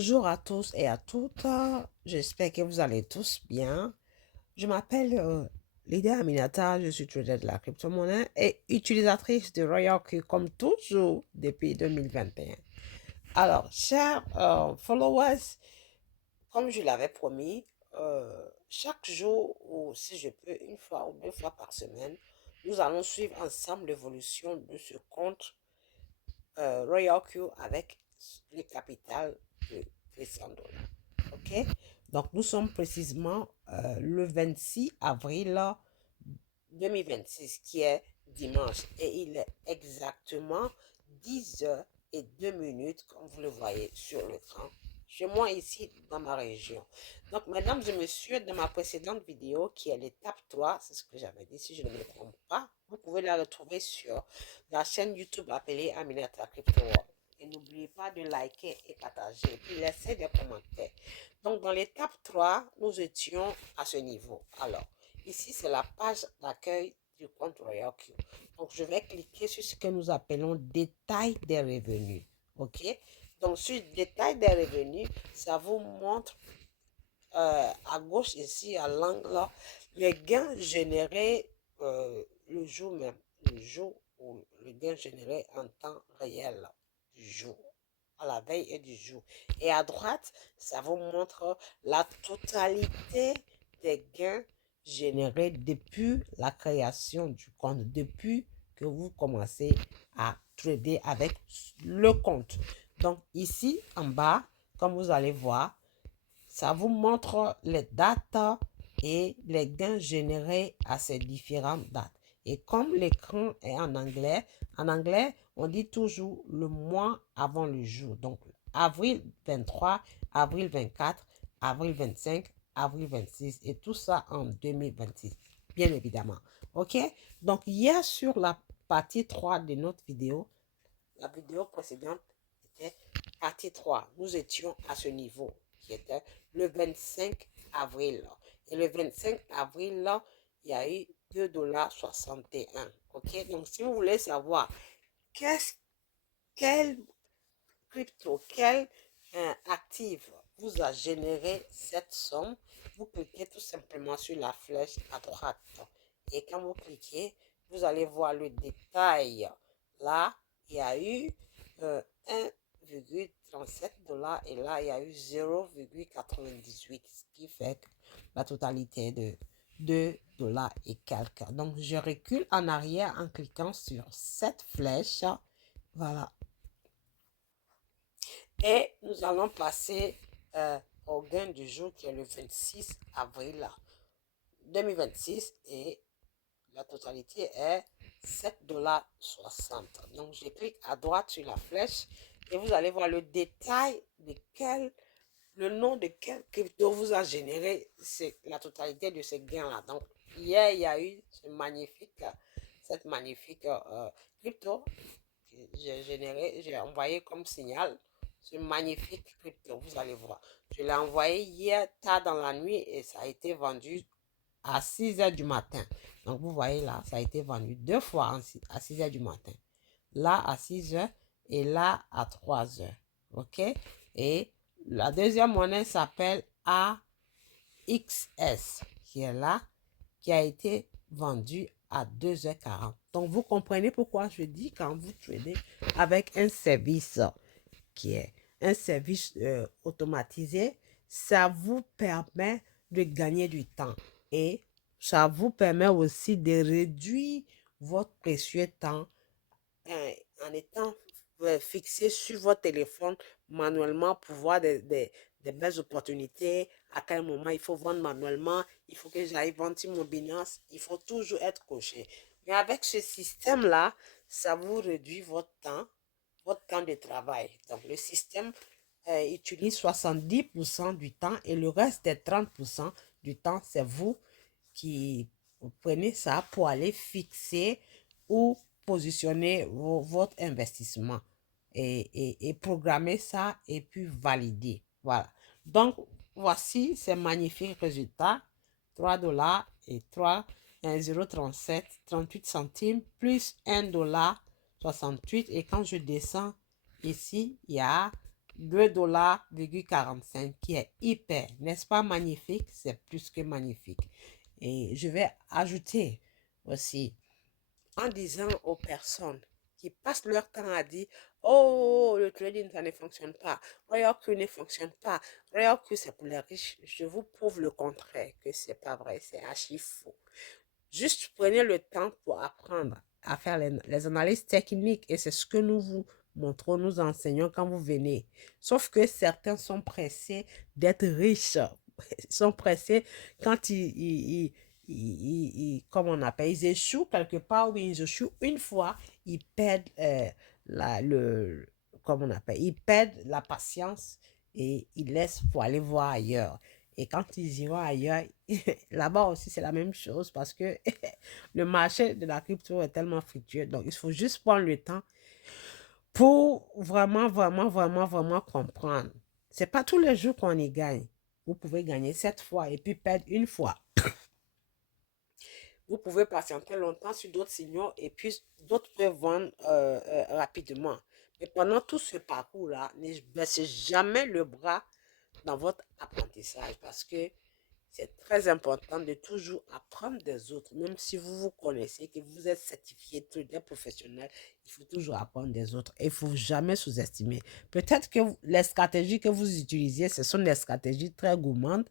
Bonjour à tous et à toutes. J'espère que vous allez tous bien. Je m'appelle Lydia Aminata, je suis trader de la crypto-monnaie et utilisatrice de Royal Q comme toujours depuis 2021. Alors, chers followers, comme je l'avais promis, chaque jour ou si je peux, une fois ou deux fois par semaine, nous allons suivre ensemble l'évolution de ce compte Royal Q avec le capital de 300 dollars. OK? Donc, nous sommes précisément le 26 avril 2026, qui est dimanche. Et il est exactement 10h02, comme vous le voyez sur l'écran, chez moi ici dans ma région. Donc, mesdames et messieurs, dans ma précédente vidéo, qui est l'étape 3, c'est ce que j'avais dit, si je ne me trompe pas, vous pouvez la retrouver sur la chaîne YouTube appelée Aminata Crypto World. Et n'oubliez pas de liker et partager, et puis laissez des commentaires. Donc, dans l'étape 3, nous étions à ce niveau. Alors, ici, c'est la page d'accueil du compte Royal Q. Donc, je vais cliquer sur ce que nous appelons détail des revenus. OK? Donc, sur détail des revenus, ça vous montre à gauche ici, à l'angle, les gains générés le jour même. Le jour où le gain généré en temps réel du jour, à la veille et du jour. Et à droite, ça vous montre la totalité des gains générés depuis la création du compte, depuis que vous commencez à trader avec le compte. Donc ici, en bas, comme vous allez voir, ça vous montre les dates et les gains générés à ces différentes dates. Et comme l'écran est en anglais, on dit toujours le mois avant le jour. Donc, avril 23, avril 24, avril 25, avril 26 et tout ça en 2026, bien évidemment. OK? Donc, hier sur la partie 3 de notre vidéo, la vidéo précédente était partie 3. Nous étions à ce niveau qui était le 25 avril. Et le 25 avril, il y a eu 2,61 $. OK? Donc, si vous voulez savoir quel crypto, quel actif vous a généré cette somme, vous cliquez tout simplement sur la flèche à droite. Et quand vous cliquez, vous allez voir le détail. Là, il y a eu 1,37 $ et là, il y a eu 0,98, ce qui fait que la totalité de 2 $ et quelques. Donc, je recule en arrière en cliquant sur cette flèche. Voilà. Et nous allons passer au gain du jour qui est le 26 avril 2026 et la totalité est 7,60 $. Donc, je clique à droite sur la flèche et vous allez voir le détail de le nom de quel crypto vous a généré la totalité de ces gains-là. Donc, hier, il y a eu cette magnifique crypto que j'ai envoyé comme signal. Ce magnifique crypto, vous allez voir. Je l'ai envoyé hier tard dans la nuit et ça a été vendu à 6h du matin. Donc, vous voyez là, ça a été vendu deux fois à 6h du matin. Là, à 6h et là, à 3h. OK? Et la deuxième monnaie s'appelle AXS, qui est là, qui a été vendue à 2h40. Donc, vous comprenez pourquoi je dis quand vous tradez avec un service qui est un service automatisé, ça vous permet de gagner du temps et ça vous permet aussi de réduire votre précieux temps en étant fixé sur votre téléphone manuellement pour voir des belles opportunités, à quel moment il faut vendre manuellement, il faut que j'aille vendre sur mon Binance, il faut toujours être coché. Mais avec ce système-là, ça vous réduit votre temps de travail. Donc, le système utilise 70% du temps et le reste des 30% du temps, c'est vous qui prenez ça pour aller fixer ou positionner votre investissement et programmer ça et puis valider. Voilà. Donc, voici ces magnifiques résultats. 3 $ et 38 centimes plus 1,68 $ et quand je descends ici, il y a 2,45 $ qui est hyper, n'est-ce pas magnifique? C'est plus que magnifique. Et je vais ajouter aussi en disant aux personnes qui passent leur temps à dire oh, le trading, ça ne fonctionne pas. Roku ne fonctionne pas. Roku, c'est pour les riches. Je vous prouve le contraire, que c'est pas vrai, c'est archi faux. Juste prenez le temps pour apprendre à faire les analyses techniques et c'est ce que nous vous montrons, nous enseignons quand vous venez. Sauf que certains sont pressés d'être riches. Ils sont pressés quand comment on appelle, ils échouent quelque part ou ils échouent une fois, ils perdent comment on appelle, ils perdent la patience et ils laissent pour aller voir ailleurs. Et quand ils iront ailleurs, là-bas aussi, c'est la même chose parce que le marché de la crypto est tellement fructueux. Donc, il faut juste prendre le temps pour vraiment comprendre. C'est pas tous les jours qu'on y gagne. Vous pouvez gagner 7 fois et puis perdre une fois. Vous pouvez patienter longtemps sur d'autres signaux et puis d'autres peuvent vendre rapidement. Mais pendant tout ce parcours-là, ne baissez jamais le bras dans votre apprentissage parce que c'est très important de toujours apprendre des autres, même si vous vous connaissez, que vous êtes certifié, trader professionnel, il faut toujours apprendre des autres. Et il ne faut jamais sous-estimer. Peut-être que les stratégies que vous utilisez, ce sont des stratégies très gourmandes,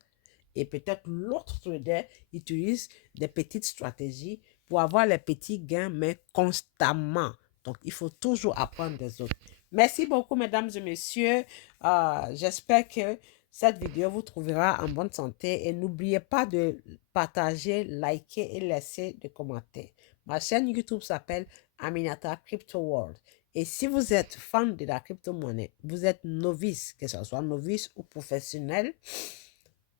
et peut-être l'autre trader utilise des petites stratégies pour avoir les petits gains, mais constamment. Donc, il faut toujours apprendre des autres. Merci beaucoup, mesdames et messieurs. J'espère que cette vidéo vous trouvera en bonne santé et n'oubliez pas de partager, liker et laisser des commentaires. Ma chaîne YouTube s'appelle Aminata Crypto World. Et si vous êtes fan de la crypto-monnaie, vous êtes novice, que ce soit novice ou professionnel,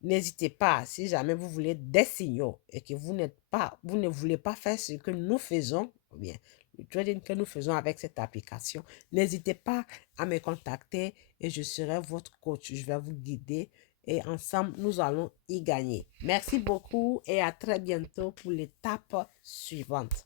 n'hésitez pas, si jamais vous voulez des signaux et que vous ne voulez pas faire ce que nous faisons, ou bien le trading que nous faisons avec cette application, n'hésitez pas à me contacter et je serai votre coach. Je vais vous guider et ensemble, nous allons y gagner. Merci beaucoup et à très bientôt pour l'étape suivante.